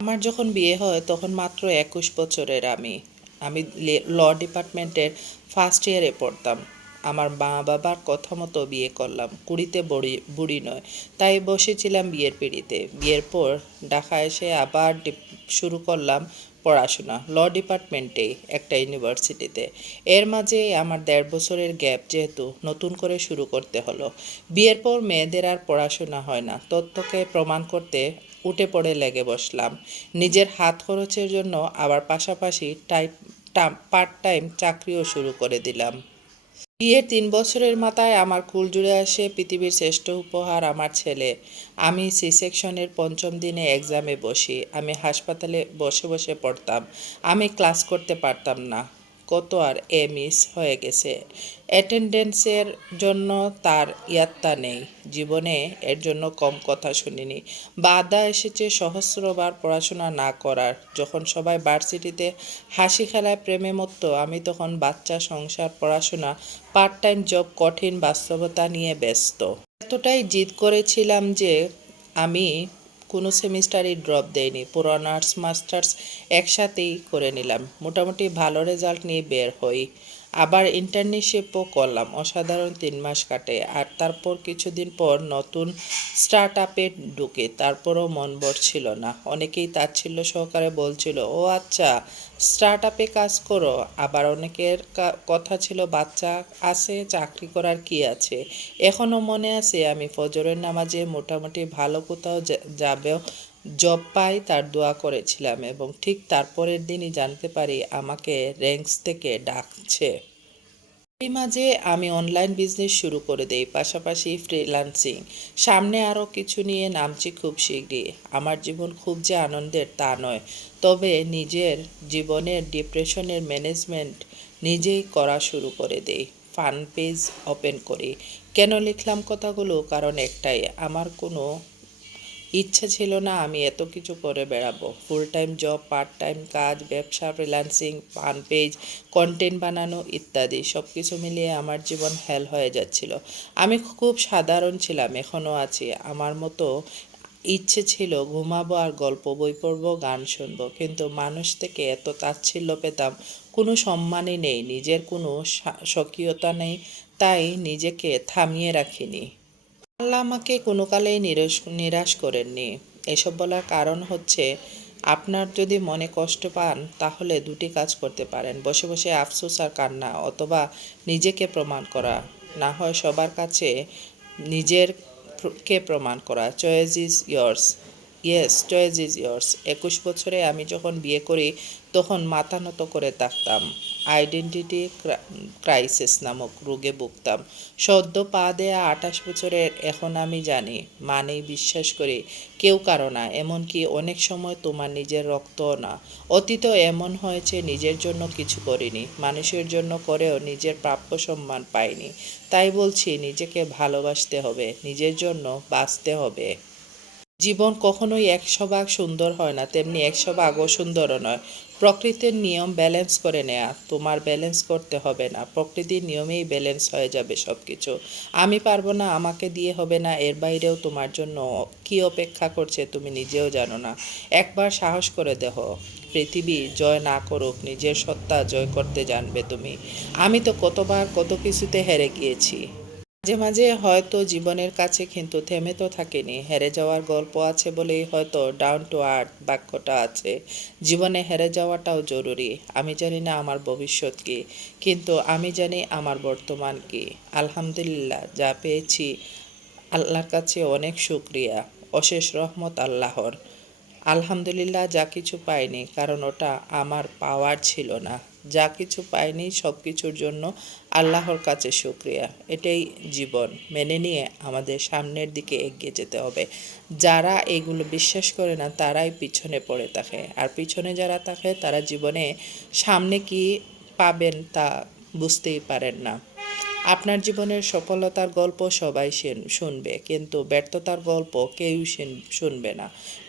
আমার যখন বিয়ে হয় তখন মাত্র 21 বছরের আমি। আমি ল ডিপার্টমেন্টের ফার্স্ট ইয়ারে পড়তাম। আমার মা বাবার কথা মতো বিয়ে করলাম, কুড়িতে বুড়ি নয়, তাই বসেছিলাম বিয়ের পিঁড়িতে। বিয়ের পর ঢাকা এসে আবার শুরু করলাম পড়াশোনা ল ডিপার্টমেন্টেই, একটা ইউনিভার্সিটিতে। এর মাঝে আমার 1.5 বছরের গ্যাপ, যেহেতু নতুন করে শুরু করতে হলো। বিয়ের পর মেয়েদের আর পড়াশোনা হয় না, তথ্যকে প্রমাণ করতে উঠে পড়ে লেগে বসলাম। নিজের হাত খরচের জন্য আবার পাশাপাশি পার্ট টাইম চাকরিও শুরু করে দিলাম। বিয়ের 3 বছরের মাথায় আমার কুল জুড়ে আসে পৃথিবীর শ্রেষ্ঠ উপহার, আমার ছেলে। আমি সি সেকশনের 5ম দিনে এক্সামে বসি। আমি হাসপাতালে বসে বসে পড়তাম। আমি ক্লাস করতে পারতাম না। কত আর মিস হয়ে গেছে। অ্যাটেন্ডেন্সের জন্য তার ইয়াত্তা নেই। জীবনে এর জন্য কম কথা শুনিনি। বাধা এসেছে সহস্রবার পড়াশোনা না করার। যখন সবাই ভার্সিটিতে হাসি খেলায় প্রেমে মত্ত, আমি তখন বাচ্চা, সংসার, পড়াশোনা, পার্ট টাইম জব, কঠিন বাস্তবতা নিয়ে ব্যস্ত। এতটাই জিদ করেছিলাম যে আমি কোনো সেমিস্টারই ড্রপ দেইনি। পুরো অনার্স মাস্টার্স একসাথেই করে নিলাম। মোটামুটি ভালো রেজাল্ট নিয়ে বের হই। আবার ইন্টার্নশিপও করলাম। অসাধারণ 3 মাস কাটে। আর তারপর কিছুদিন পর নতুন স্টার্ট আপে ঢুকে। তারপরও মন ভরছিল না। অনেকেই তাচ্ছিল্য সহকারে বলছিল, ও আচ্ছা, স্টার্ট আপে কাজ করো। আবার অনেকের কথা ছিল, বাচ্চা আছে, চাকরি করার কি আছে। এখনও মনে আছে আমি ফজরের নামাজে মোটামুটি ভালো কোথাও যাবেও জব পাই তার দোয়া করেছিলাম, এবং ঠিক তারপরের দিনই জানতে পারি আমাকে র্যাঙ্কস থেকে ডাকছে। এই মাঝে আমি অনলাইন বিজনেস শুরু করে দেই, পাশাপাশি ফ্রিল্যান্সিং। সামনে আরও কিছু নিয়ে নামছি খুব শীঘ্রই। আমার জীবন খুব যে আনন্দের তা নয়, তবে নিজের জীবনের ডিপ্রেশনের ম্যানেজমেন্ট নিজেই করা শুরু করে দেই। ফান পেজ ওপেন করি। কেন লিখলাম কথাগুলো? কারণ একটাই, আমার কোনো ইচ্ছে ছিল না আমি এত কিছু করে বেড়াবো। Full time job, part time কাজ, ব্যবসা, ফ্রিল্যান্সিং, ফান পেজ, কন্টেন্ট বানানো ইত্যাদি সব কিছু মিলিয়ে আমার জীবন হেল হয়ে যাচ্ছিল। আমি খুব সাধারণ ছিলাম, এখনও আছি। আমার মতো ইচ্ছে ছিল ঘুমাবো আর গল্প বই পড়বো, গান শুনবো, কিন্তু মানুষ থেকে এত তাচ্ছিল্য পেতাম। কোনো সম্মানই নেই, নিজের কোনো স্বকীয়তা নেই, তাই নিজেকে থামিয়ে রাখিনি। আল্লাহ আমাকে কোনো কালেই নিরাশ করেননি। এসব বলার কারণ হচ্ছে, আপনার যদি মনে কষ্ট পান তাহলে দুটি কাজ করতে পারেন: বসে বসে আফসোস আর কান্না, অথবা নিজেকে প্রমাণ করা, না হয় সবার কাছে নিজেরকে প্রমাণ করা। Choice is years. Yes, choice is years. 21 বছরে আমি যখন বিয়ে করি তখন মাথা নত করে থাকতাম। আইডেন্টিটি ক্রাইসিস নামক রোগে ভুগতাম। সদ্য পা দেয়া 28 বছরের এখন আমি জানি, মানেই বিশ্বাস করি, কেউ কারো না, এমনকি অনেক সময় তোমার নিজের রক্তও না। অতীতেও এমন হয়েছে, নিজের জন্য কিছু করিনি, মানুষের জন্য করেও নিজের প্রাপ্য সম্মান পাইনি। তাই বলছি, নিজেকে ভালোবাসতে হবে, নিজের জন্য বাঁচতে হবে। জীবন কখনোই 100 ভাগ সুন্দর হয় না, তেমনি 100 ভাগও সুন্দরও নয়। প্রকৃতির নিয়ম ব্যালেন্স করে নেয়া, তোমার ব্যালেন্স করতে হবে না। প্রকৃতির নিয়মেই ব্যালেন্স হয়ে যাবে সব কিছু। আমি পারবো না, আমাকে দিয়ে হবে না, এর বাইরেও তোমার জন্য কী অপেক্ষা করছে তুমি নিজেও জানো না। একবার সাহস করে দেখো, পৃথিবী জয় না করুক, নিজের সত্তা জয় করতে জানবে তুমি। আমি তো কতবার কত কিছুতে হেরে গিয়েছি। মাঝে মাঝে হয়তো জীবনের কাছে, কিন্তু থেমে তো থাকেনি। হেরে যাওয়ার গল্প আছে বলেই হয়তো ডাউন টু আর্থ বাক্যটা আছে। জীবনে হেরে যাওয়াটাও জরুরি। আমি জানি না আমার ভবিষ্যৎ কী, কিন্তু আমি জানি আমার বর্তমান কী। আলহামদুলিল্লাহ, যা পেয়েছি আল্লাহর কাছে অনেক শুকরিয়া। অশেষ রহমত আল্লাহর। আলহামদুলিল্লাহ, যা কিছু পাইনি, কারণ ওটা আমার পাওয়ার ছিল না। যা কিছু পাইনি সব কিছুর জন্য আল্লাহর কাছে শুকরিয়া। এটাই জীবন, মেনে নিয়ে আমাদের সামনের দিকে এগিয়ে যেতে হবে। যারা এগুলো বিশ্বাস করে না তারাই পিছনে পড়ে থাকে, আর পিছনে যারা থাকে তারা জীবনে সামনে কি পাবেন তা বুঝতেই পারেন না। আপনার জীবনের সফলতার গল্প সবাই শুনবে, কিন্তু ব্যর্থতার গল্প কেউই শুনবে না।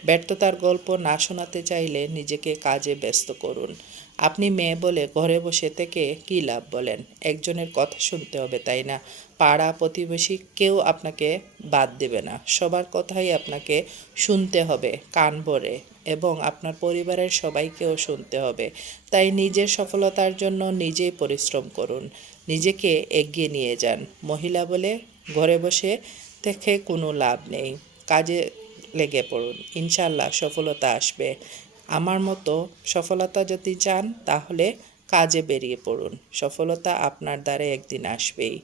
ব্যর্থতার গল্প না শোনাতে চাইলে নিজেকে কাজে ব্যস্ত করুন। আপনি মেয়ে বলে ঘরে বসে থেকে কী লাভ বলেন? একজনের কথা শুনতে হবে, তাই না? পাড়া প্রতিবেশী কেউ আপনাকে বাদ দেবে না, সবার কথাই আপনাকে শুনতে হবে কান ভরে, এবং আপনার পরিবারের সবাইকেও শুনতে হবে। তাই নিজের সফলতার জন্য নিজেই পরিশ্রম করুন, নিজেকে এগিয়ে নিয়ে যান। মহিলা বলে ঘরে বসে থেকে কোনো লাভ নেই, কাজে লেগে পড়ুন, ইনশাল্লাহ সফলতা আসবে। আমার মতো সফলতা যদি চান তাহলে কাজে বেরিয়ে পড়ুন, সফলতা আপনার দ্বারে একদিন আসবেই।